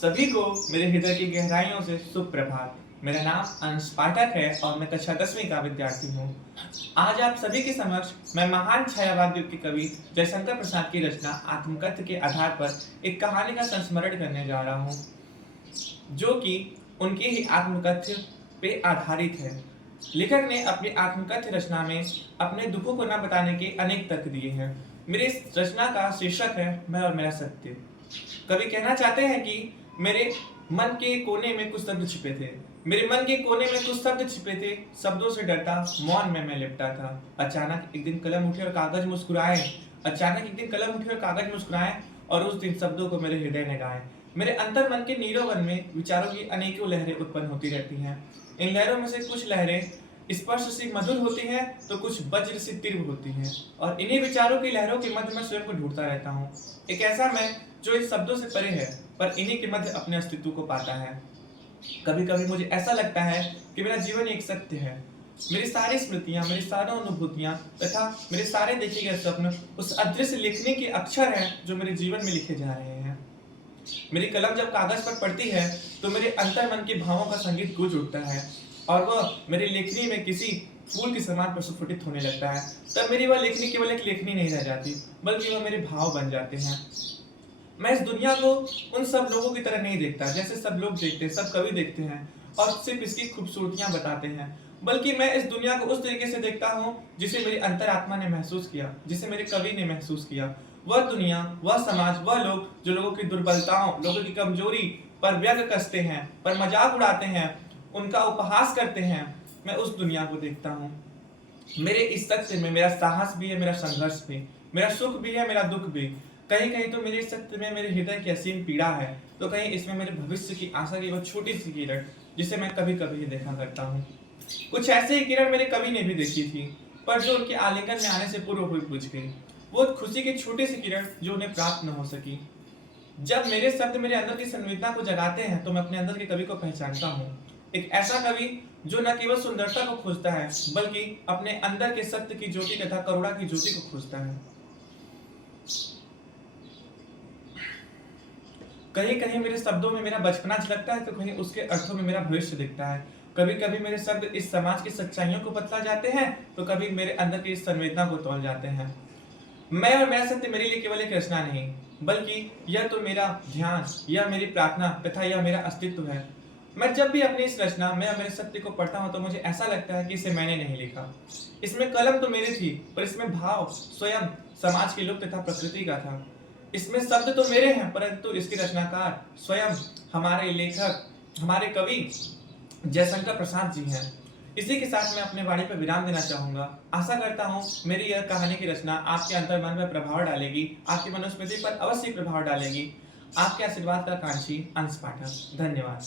सभी को मेरे हृदय की गहराइयों से सुप्रभात। मेरा नाम अंश पाठक है और मैं कक्षा 10वीं का विद्यार्थी हूँ। आज आप सभी के समक्ष मैं महान छायावाद युग के कवि जयशंकर प्रसाद की रचना आत्मकथ्य के आधार पर एक कहानी का संस्मरण करने जा रहा हूँ, जो कि उनके ही आत्मकथ्य पे आधारित है। लेखक ने अपनी आत्मकथ्य रचना में अपने दुखों को न बताने के अनेक तर्क दिए हैं। मेरी इस रचना का शीर्षक है मैं और मेरा सत्य। कवि कहना चाहते हैं कि मेरे मन के कोने में कुछ शब्द छिपे थे। मेरे मन के कोने में कुछ शब्द छिपे थे। शब्दों से डरता मौन में मैं लिपटा था। अचानक एक दिन कलम उठे और कागज मुस्कुराए। और उस दिन शब्दों को मेरे हृदय ने गाए। मेरे अंतर मन के नीरो वन में विचारों की अनेकों लहरें उत्पन्न होती रहती हैं। इन लहरों में से कुछ लहरें स्पर्श से मधुर होती हैं तो कुछ वज्र से तीव्र होती हैं, और इन्हीं विचारों की लहरों के मध्य में स्वयं को ढूंढता रहता हूँ। एक ऐसा मैं जो इन शब्दों से परे है पर इन्हीं के मध्य अपने अस्तित्व को पाता है। कभी कभी मुझे ऐसा लगता है कि मेरा जीवन एक सत्य है। मेरी सारी स्मृतियां, मेरी सारी अनुभूतियां तथा मेरे सारे देखे गए स्वप्न उस अदृश्य लिखने के अक्षर हैं जो मेरे जीवन में लिखे जा रहे हैं। मेरी कलम जब कागज पर पड़ती है तो मेरे अंतर मन के भावों का संगीत गूंज उठता है और वह मेरी लेखनी में किसी फूल के समान प्रस्फुटित होने लगता है। तब मेरी वह लेखनी केवल एक लेखनी नहीं रह जाती, बल्कि वह मेरे भाव बन जाते हैं। मैं इस दुनिया को उन सब लोगों की तरह नहीं देखता जैसे सब लोग देखते हैं, सब कवि देखते हैं और सिर्फ इसकी खूबसूरतियां बताते हैं, बल्कि मैं इस दुनिया को उस तरीके से देखता हूँ जिसे मेरी अंतरात्मा ने महसूस किया, जिसे मेरे कवि ने महसूस किया। वह दुनिया, वह समाज, वह लोग जो लोगों की दुर्बलताओं, लोगों की कमजोरी पर व्यंग कसते हैं, पर मजाक उड़ाते हैं, उनका उपहास करते हैं, मैं उस दुनिया को देखता हूँ। मेरे इस सत्य में मेरा साहस भी है, मेरा संघर्ष भी, मेरा सुख भी है, मेरा दुख भी। कहीं कहीं तो मेरे सत्य में मेरे हृदय की असीम पीड़ा है, तो कहीं इसमें मेरे भविष्य की आशा की वो छोटी सी किरण जिसे मैं कभी कभी देखा करता हूँ। कुछ ऐसे ही किरण मेरे कवि ने भी देखी थी, पर जो उनके आलिंगन में आने से पूर्व हुई बुझ गई। वो खुशी की छोटी सी किरण जो उन्हें प्राप्त न हो सकी। जब मेरे शब्द मेरे अंदर की संवेदना को जगाते हैं तो मैं अपने अंदर के कवि को पहचानता हूँ। एक ऐसा कवि जो न केवल सुंदरता को खोजता है बल्कि अपने अंदर के सत्य की ज्योति तथा करुणा की ज्योति को खोजता है। कहीं कहीं मेरे शब्दों में मेरा बचपना झलकता है तो कहीं उसके अर्थों में मेरा भविष्य दिखता है। कभी कभी मेरे शब्द इस समाज की सच्चाइयों को बतला जाते हैं तो कभी मेरे अंदर की संवेदना को तोल जाते हैं। मैं और मेरा सत्य मेरे लिए केवल एक रचना नहीं, बल्कि यह तो मेरा ध्यान, यह मेरी प्रार्थना तथा यह मेरा अस्तित्व है। मैं जब भी अपनी इस रचना में मेरे सत्य को पढ़ता हूँ तो मुझे ऐसा लगता है कि इसे मैंने नहीं लिखा। इसमें कलम तो मेरी थी, पर इसमें भाव स्वयं समाज के लोग तथा प्रकृति का था। इसमें शब्द तो मेरे हैं, परंतु इसके रचनाकार स्वयं हमारे लेखक, हमारे कवि जयशंकर प्रसाद जी हैं। इसी के साथ मैं अपने वाणी पर विराम देना चाहूंगा। आशा करता हूँ मेरी यह कहानी की रचना आपके अंतर मन में प्रभाव डालेगी, आपकी मनुस्मृति पर अवश्य प्रभाव डालेगी। आपके आशीर्वाद का कांक्षी अंश पाठक। धन्यवाद।